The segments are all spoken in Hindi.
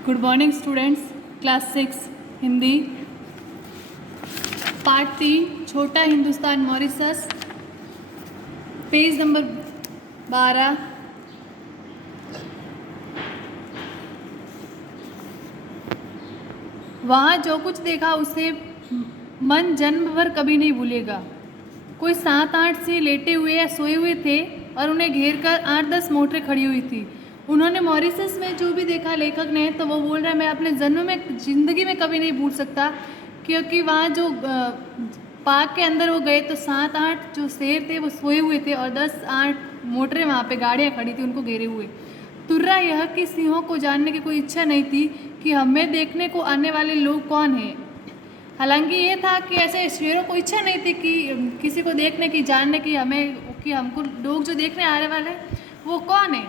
Good morning students. Class 6 Hindi part 3 छोटा हिंदुस्तान मॉरिशस, पेज नंबर 12। वहाँ जो कुछ देखा उसे मन जन्म भर कभी नहीं भूलेगा। कोई 7-8 से लेटे हुए या सोए हुए थे और उन्हें घेर कर 8-10 मोटरें खड़ी हुई थी। उन्होंने मॉरिशस में जो भी देखा लेखक ने, तो वो बोल रहा है मैं अपने जन्म में ज़िंदगी में कभी नहीं भूल सकता, क्योंकि वहाँ जो पार्क के अंदर वो गए तो 7-8 जो शेर थे वो सोए हुए थे और 10-8 मोटरें वहाँ पे गाड़ियाँ खड़ी थी उनको घेरे हुए। तुर्रा यह कि सिंहों को जानने की कोई इच्छा नहीं थी कि हमें देखने को आने वाले लोग कौन हैं। हालांकि ये था कि ऐसे शेरों को इच्छा नहीं थी कि किसी को देखने की, जानने की, हमको लोग जो देखने आने वाले वो कौन है।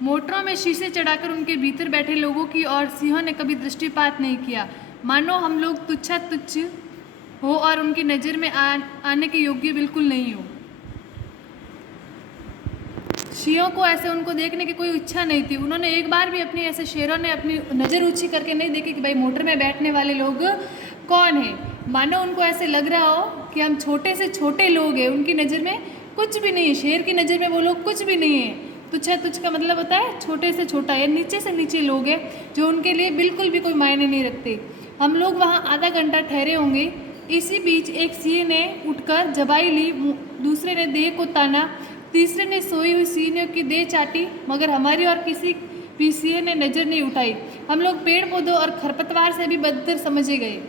मोटरों में शीशे चढ़ाकर उनके भीतर बैठे लोगों की और सिंहों ने कभी दृष्टिपात नहीं किया, मानो हम लोग तुच्छ हो और उनकी नज़र में आने के योग्य बिल्कुल नहीं हो। सिंहों को ऐसे उनको देखने की कोई इच्छा नहीं थी। उन्होंने एक बार भी अपनी ऐसे शेरों ने अपनी नज़र ऊंची करके नहीं देखी कि भाई मोटर में बैठने वाले लोग कौन है। मानो उनको ऐसे लग रहा हो कि हम छोटे से छोटे लोग हैं, उनकी नज़र में कुछ भी नहीं है। शेर की नज़र में वो लोग कुछ भी नहीं है। तुच्छ का मतलब होता है छोटे से छोटा, या नीचे से नीचे लोग हैं जो उनके लिए बिल्कुल भी कोई मायने नहीं रखते। हम लोग वहाँ आधा घंटा ठहरे होंगे। इसी बीच एक सिंह ने उठकर जबाई ली, दूसरे ने देह को ताना, तीसरे ने सोई हुई सिंह की देह चाटी, मगर हमारी और किसी भी सिंह ने नज़र नहीं उठाई। हम लोग पेड़ पौधों और खरपतवार से भी बदतर समझे गए।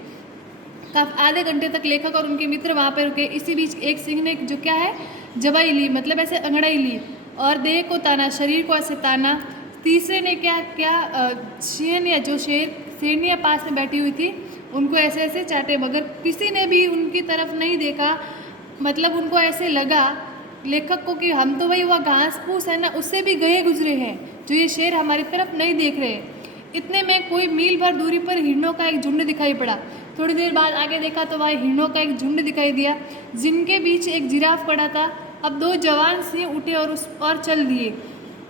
आधे घंटे तक लेखक और उनके मित्र वहाँ पर रुके। इसी बीच एक सिंह ने जो क्या है जबाई ली, मतलब ऐसे अंगड़ाई ली और देह को ताना, शरीर को ऐसे ताना। तीसरे ने सिंह या जो शेरनिया पास में बैठी हुई थी उनको ऐसे ऐसे चाटे, मगर किसी ने भी उनकी तरफ नहीं देखा। मतलब उनको ऐसे लगा लेखक को कि हम तो भाई वह घास फूस है ना, उससे भी गए गुजरे हैं, जो ये शेर हमारी तरफ नहीं देख रहे। इतने में कोई मील भर दूरी पर हिरणों का एक झुंड दिखाई पड़ा। थोड़ी देर बाद आगे देखा तो वहाँ हिरणों का एक झुंड दिखाई दिया, जिनके बीच एक जिराफ पड़ा था। अब 2 जवान सिंह उठे और चल दिए।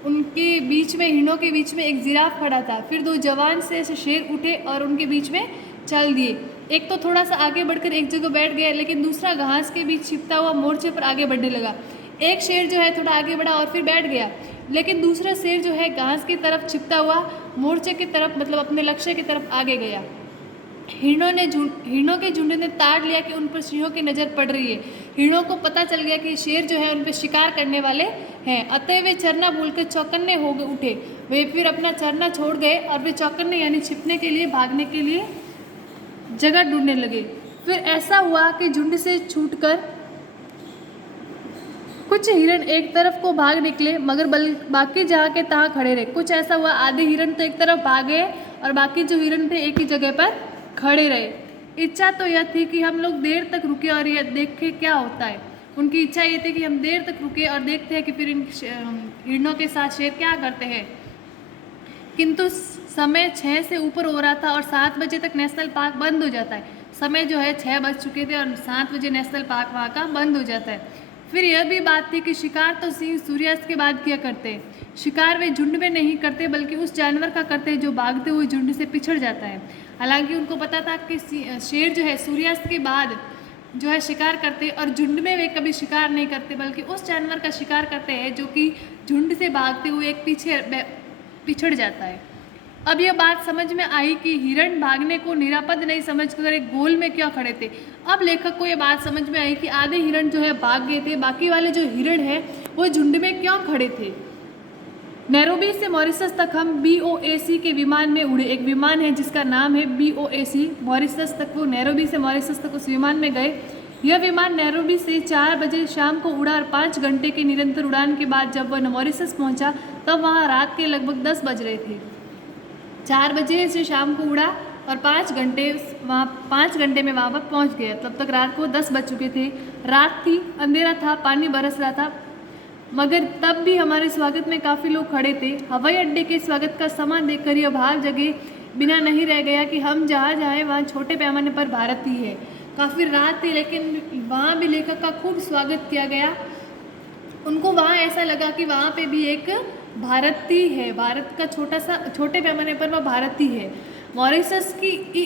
उनके बीच में, हिरणों के बीच में एक जिराफ खड़ा था। फिर 2 जवान से ऐसे शेर उठे और उनके बीच में चल दिए। एक तो थोड़ा सा आगे बढ़कर एक जगह बैठ गया, लेकिन दूसरा घास के बीच छिपता हुआ मोर्चे पर आगे बढ़ने लगा। एक शेर जो है थोड़ा आगे बढ़ा और फिर बैठ गया, लेकिन दूसरा शेर जो है घास की तरफ छिपता हुआ मोर्चे की तरफ, मतलब अपने लक्ष्य की तरफ आगे गया। हिरणों के झुंड ने ताड़ लिया कि उन पर सिंहों की नज़र पड़ रही है। हिरणों को पता चल गया कि शेर जो है उन पर शिकार करने वाले हैं, अतः वे चरना भूलकर चौकन्ने हो गए उठे। वे फिर अपना चरना छोड़ गए और वे चौकन्ने यानी छिपने के लिए, भागने के लिए जगह ढूंढने लगे। फिर ऐसा हुआ कि झुंड से छूटकर कुछ हिरण एक तरफ को भाग निकले, मगर बाकी जहाँ के तहाँ खड़े रहे। कुछ ऐसा हुआ आधे हिरण तो एक तरफ भागे और बाकी जो हिरण थे एक ही जगह पर खड़े रहे। इच्छा तो यह थी कि हम लोग देर तक रुके और यह देखें क्या होता है। उनकी इच्छा ये थी कि हम देर तक रुके और देखते हैं कि फिर इन हिरणों के साथ शेर क्या करते हैं। किंतु समय 6 से ऊपर हो रहा था और 7 बजे तक नेशनल पार्क बंद हो जाता है। समय जो है 6 बज चुके थे और 7 बजे नेशनल पार्क वहाँ का बंद हो जाता है। फिर यह भी बात थी कि शिकार तो सिंह सूर्यास्त के बाद किया करते हैं। शिकार वे झुंड में नहीं करते, बल्कि उस जानवर का करते हैं जो भागते हुए झुंड से पिछड़ जाता है। हालांकि उनको पता था कि शेर जो है सूर्यास्त के बाद जो है शिकार करते, और झुंड में वे कभी शिकार नहीं करते, बल्कि उस जानवर का शिकार करते हैं जो कि झुंड से भागते हुए एक पीछे पिछड़ जाता है। अब यह बात समझ में आई कि हिरण भागने को निरापद नहीं समझकर एक गोल में क्यों खड़े थे। अब लेखक को यह बात समझ में आई कि आधे हिरण जो है भाग गए थे, बाकी वाले जो हिरण है वो झुंड में क्यों खड़े थे। नैरोबी से मॉरिशस तक हम BOAC के विमान में उड़े। एक विमान है जिसका नाम है BOAC। मॉरिशस तक, वो नैरोबी से मॉरिशस तक उस विमान में गए। यह विमान नैरोबी से 4 बजे शाम को उड़ा और 5 घंटे की निरंतर उड़ान के बाद जब वह मॉरिशस पहुंचा तब वहां रात के लगभग 10 बज रहे थे। 4 बजे से शाम को उड़ा और 5 घंटे में वहाँ पर पहुँच गया। तब तक रात को 10 बज चुके थे। रात थी, अंधेरा था, पानी बरस रहा था, मगर तब भी हमारे स्वागत में काफ़ी लोग खड़े थे। हवाई अड्डे के स्वागत का सामान देखकर यह भाग जगह बिना नहीं रह गया कि हम जहाँ जाएँ वहाँ छोटे पैमाने पर भारत ही है। काफ़ी रात थी, लेकिन वहाँ भी लेखक का खूब स्वागत किया गया। उनको वहाँ ऐसा लगा कि वहाँ पे भी एक भारतीय है, भारत का छोटे पैमाने पर वह भारतीय है। मॉरिशस की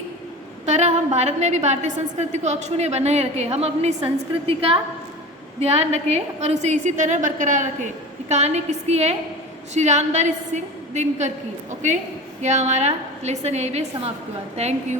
तरह हम भारत में भी भारतीय संस्कृति को अक्षुण्य बनाए रखें, हम अपनी संस्कृति का ध्यान रखें और उसे इसी तरह बरकरार रखें। ये कहानी किसकी है? श्री रामधारी सिंह दिनकर की। ओके, यह हमारा लेसन यहीं पे समाप्त हुआ। Thank you.